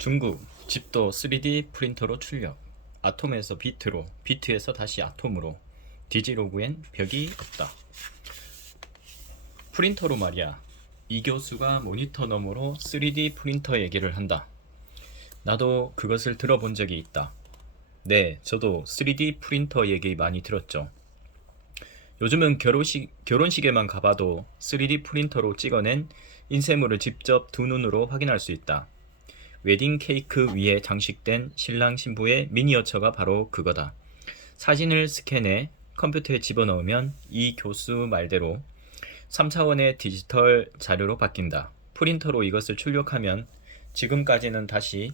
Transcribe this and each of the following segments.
중국 집도 3D 프린터로 출력. 아톰에서 비트로, 비트에서 다시 아톰으로. 디지로그엔 벽이 없다. 프린터로 말이야. 이 교수가 모니터 너머로 3D 프린터 얘기를 한다. 나도 그것을 들어본 적이 있다. 네, 저도 3D 프린터 얘기 많이 들었죠. 요즘은 결혼식에만 가봐도 3D 프린터로 찍어낸 인쇄물을 직접 두 눈으로 확인할 수 있다. 웨딩 케이크 위에 장식된 신랑 신부의 미니어처가 바로 그거다. 사진을 스캔해 컴퓨터에 집어넣으면 이 교수 말대로 3차원의 디지털 자료로 바뀐다. 프린터로 이것을 출력하면 지금까지는 다시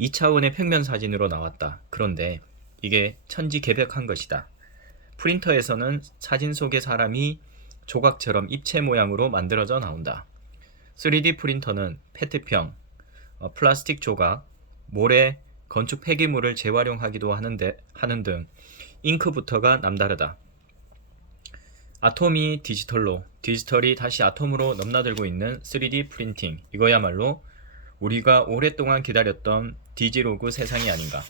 2차원의 평면 사진으로 나왔다. 그런데 이게 천지개벽한 것이다. 프린터에서는 사진 속의 사람이 조각처럼 입체 모양으로 만들어져 나온다. 3D 프린터는 페트병, 플라스틱 조각, 모래, 건축 폐기물을 재활용하기도 하는 등 잉크부터가 남다르다. 아톰이 디지털로, 디지털이 다시 아톰으로 넘나들고 있는 3D 프린팅. 이거야말로 우리가 오랫동안 기다렸던 디지로그 세상이 아닌가.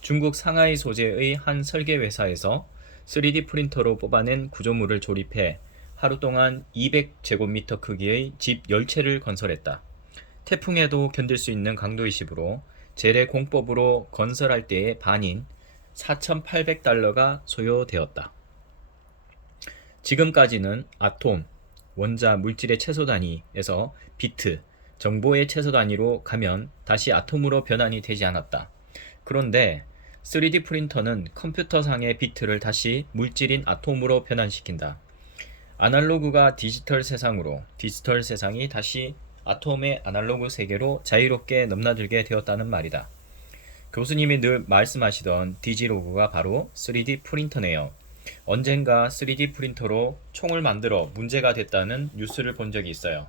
중국 상하이 소재의 한 설계 회사에서 3D 프린터로 뽑아낸 구조물을 조립해 하루 동안 200제곱미터 크기의 집 10채를 건설했다. 태풍에도 견딜 수 있는 강도의 집으로 재래 공법으로 건설할 때의 반인 4,800달러가 소요되었다. 지금까지는 아톰, 원자 물질의 최소 단위에서 비트, 정보의 최소 단위로 가면 다시 아톰으로 변환이 되지 않았다. 그런데 3D 프린터는 컴퓨터상의 비트를 다시 물질인 아톰으로 변환시킨다. 아날로그가 디지털 세상으로, 디지털 세상이 다시 아톰의 아날로그 세계로 자유롭게 넘나들게 되었다는 말이다. 교수님이 늘 말씀하시던 디지로그가 바로 3D 프린터네요. 언젠가 3D 프린터로 총을 만들어 문제가 됐다는 뉴스를 본 적이 있어요.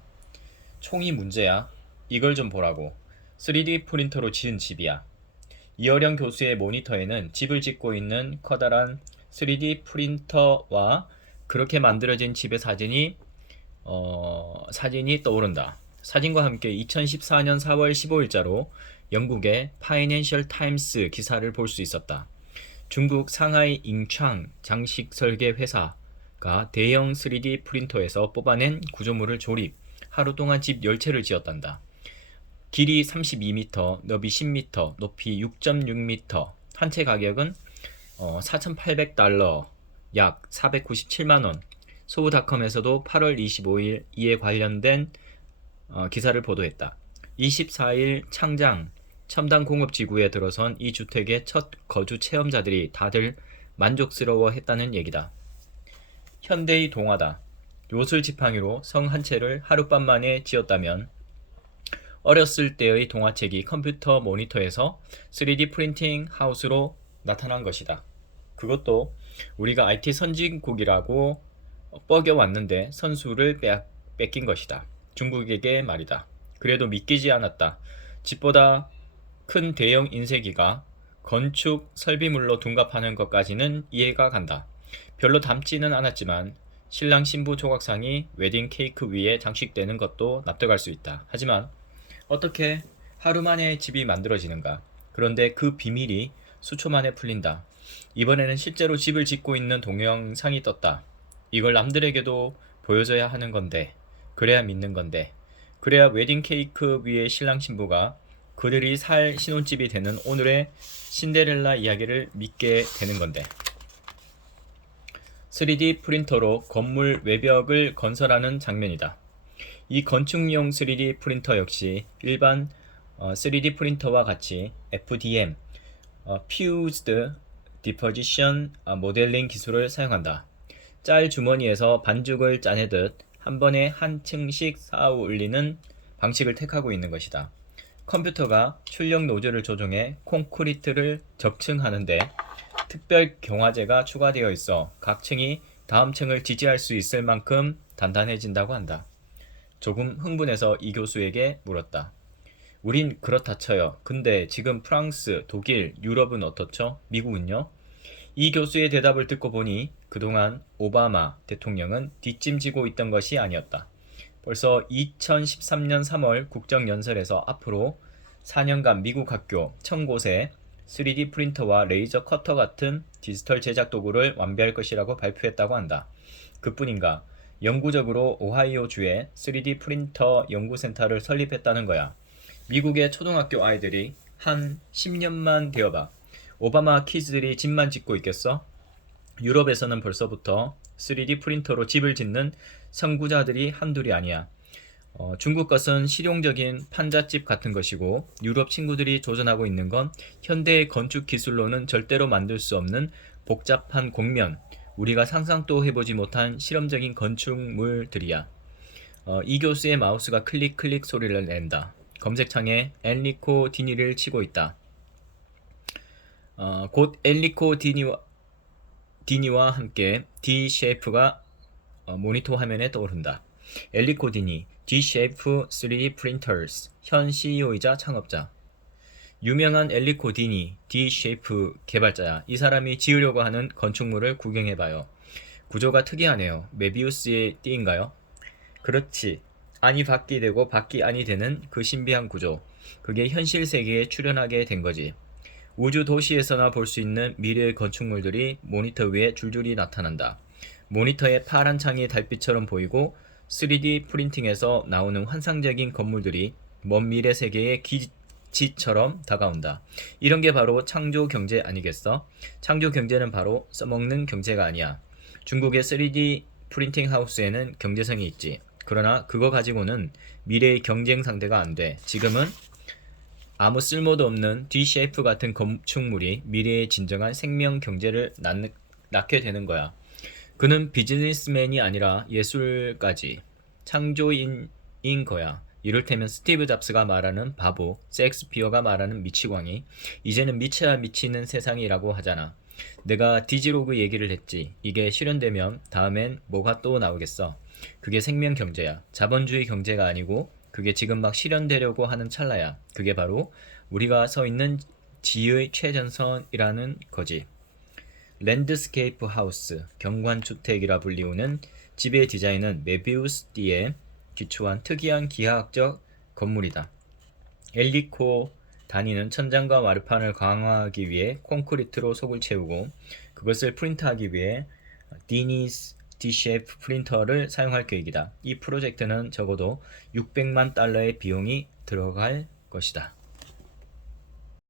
총이 문제야? 이걸 좀 보라고. 3D 프린터로 지은 집이야. 이어령 교수의 모니터에는 집을 짓고 있는 커다란 3D 프린터와 그렇게 만들어진 집의 사진이 떠오른다. 사진과 함께 2014년 4월 15일자로 영국의 파이낸셜 타임스 기사를 볼 수 있었다. 중국 상하이 잉창 장식 설계 회사가 대형 3D 프린터에서 뽑아낸 구조물을 조립, 하루 동안 집 10채를 지었단다. 길이 32m, 너비 10m, 높이 6.6m, 한 채 가격은 4,800달러, 약 497만원. 소우닷컴에서도 8월 25일 이에 관련된 기사를 보도했다. 24일 창장 첨단 공업지구에 들어선 이 주택의 첫 거주 체험자들이 다들 만족스러워했다는 얘기다. 현대의 동화다. 요술 지팡이로 성 한 채를 하룻밤 만에 지었다면 어렸을 때의 동화책이 컴퓨터 모니터에서 3D 프린팅 하우스로 나타난 것이다. 그것도 우리가 IT 선진국이라고 뻐겨왔는데 선수를 뺏긴 것이다. 중국에게 말이다. 그래도 믿기지 않았다. 집보다 큰 대형 인쇄기가 건축 설비물로 둔갑하는 것까지는 이해가 간다. 별로 닮지는 않았지만 신랑 신부 조각상이 웨딩 케이크 위에 장식되는 것도 납득할 수 있다. 하지만 어떻게 하루 만에 집이 만들어지는가? 그런데 그 비밀이 수초 만에 풀린다. 이번에는 실제로 집을 짓고 있는 동영상이 떴다. 이걸 남들에게도 보여줘야 하는 건데, 그래야 믿는 건데, 그래야 웨딩 케이크 위에 신랑 신부가 그들이 살 신혼집이 되는 오늘의 신데렐라 이야기를 믿게 되는 건데. 3D 프린터로 건물 외벽을 건설하는 장면이다. 이 건축용 3D 프린터 역시 일반 3D 프린터와 같이 FDM, Fused Deposition 모델링 기술을 사용한다. 짤 주머니에서 반죽을 짜내듯 한 번에 한 층씩 쌓아 올리는 방식을 택하고 있는 것이다. 컴퓨터가 출력 노즐을 조종해 콘크리트를 적층하는데 특별 경화제가 추가되어 있어 각 층이 다음 층을 지지할 수 있을 만큼 단단해진다고 한다. 조금 흥분해서 이 교수에게 물었다. 우린 그렇다 쳐요. 근데 지금 프랑스, 독일, 유럽은 어떻죠? 미국은요? 이 교수의 대답을 듣고 보니 그동안 오바마 대통령은 뒷짐지고 있던 것이 아니었다. 벌써 2013년 3월 국정연설에서 앞으로 4년간 미국 학교 1000곳에 3D 프린터와 레이저 커터 같은 디지털 제작 도구를 완비할 것이라고 발표했다고 한다. 그뿐인가? 영구적으로 오하이오주에 3D 프린터 연구센터를 설립했다는 거야. 미국의 초등학교 아이들이 한 10년만 되어봐. 오바마 키즈들이 집만 짓고 있겠어? 유럽에서는 벌써부터 3D 프린터로 집을 짓는 선구자들이 한둘이 아니야. 중국 것은 실용적인 판잣집 같은 것이고 유럽 친구들이 도전하고 있는 건 현대의 건축 기술로는 절대로 만들 수 없는 복잡한 곡면, 우리가 상상도 해보지 못한 실험적인 건축물들이야. 이 교수의 마우스가 클릭 클릭 소리를 낸다. 검색창에 엔리코 디니를 치고 있다. 곧 엔리코 디니와 함께 D-쉐이프가 모니터 화면에 떠오른다. 엔리코 디니, D-쉐이프 3D 프린터스 현 CEO이자 창업자. 유명한 엔리코 디니, D-쉐이프 개발자야. 이 사람이 지으려고 하는 건축물을 구경해봐요. 구조가 특이하네요. 메비우스의 띠인가요? 그렇지. 안이 밖이 되고 밖이 안이 되는 그 신비한 구조. 그게 현실 세계에 출현하게 된 거지. 우주 도시에서나 볼 수 있는 미래의 건축물들이 모니터 위에 줄줄이 나타난다. 모니터의 파란 창이 달빛처럼 보이고 3D 프린팅에서 나오는 환상적인 건물들이 먼 미래 세계의 기지처럼 다가온다. 이런 게 바로 창조 경제 아니겠어? 창조 경제는 바로 써먹는 경제가 아니야. 중국의 3D 프린팅 하우스에는 경제성이 있지. 그러나 그거 가지고는 미래의 경쟁 상대가 안 돼. 지금은 아무 쓸모도 없는 D-쉐이프 같은 건축물이 미래의 진정한 생명 경제를 낳게 되는 거야. 그는 비즈니스맨이 아니라 예술가지. 창조인인 거야. 이를테면 스티브 잡스가 말하는 바보, 셰익스피어가 말하는 미치광이. 이제는 미쳐야 미치는 세상이라고 하잖아. 내가 디지로그 얘기를 했지. 이게 실현되면 다음엔 뭐가 또 나오겠어. 그게 생명 경제야. 자본주의 경제가 아니고 그게 지금 막 실현되려고 하는 찰나야. 그게 바로 우리가 서 있는 지의 최전선이라는 거지. 랜드스케이프 하우스, 경관주택이라 불리우는 집의 디자인은 메비우스 띠에 기초한 특이한 기하학적 건물이다. 엘리코 단위는 천장과 마루판을 강화하기 위해 콘크리트로 속을 채우고 그것을 프린트하기 위해 디니스 D-쉐이프 프린터를 사용할 계획이다. 이 프로젝트는 적어도 $600만 비용이 들어갈 것이다.